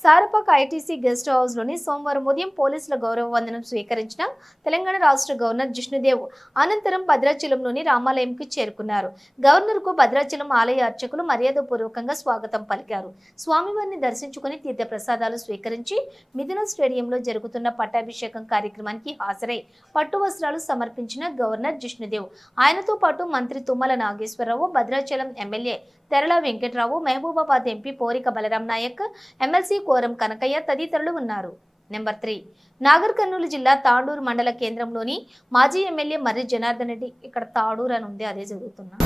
Sarapaka ITC guest హౌస్లోని సోమవారం ఉదయం పోలీసుల గౌరవ వందనం స్వీకరించిన తెలంగాణ రాష్ట్ర గవర్నర్ జిష్ణుదేవ్ అనంతరం భద్రాచలంలోని రామాలయంకి చేరుకున్నారు. గవర్నర్కు భద్రాచలం ఆలయ అర్చకులు మర్యాదపూర్వకంగా స్వాగతం పలికారు. స్వామివారిని దర్శించుకుని తీర్థ ప్రసాదాలు స్వీకరించి మిథున స్టేడియంలో జరుగుతున్న పట్టాభిషేకం కార్యక్రమానికి హాజరై పట్టు వస్త్రాలు సమర్పించిన గవర్నర్ జిష్ణుదేవ్ ఆయనతో పాటు మంత్రి Tummala Nageswara Rao Bhadrachalam MLA Terala Venkatrao Mahabubabad MP Porika Balram Naik MLC Koram Kanakaiah తదితరులు ఉన్నారు. Number three. నాగర్ కర్నూలు జిల్లా తాండూరు మండల కేంద్రంలోని మాజీ ఎమ్మెల్యే మర్రి జనార్దన్ రెడ్డి. ఇక్కడ తాడూరు అని ఉంది అదే జరుగుతున్నా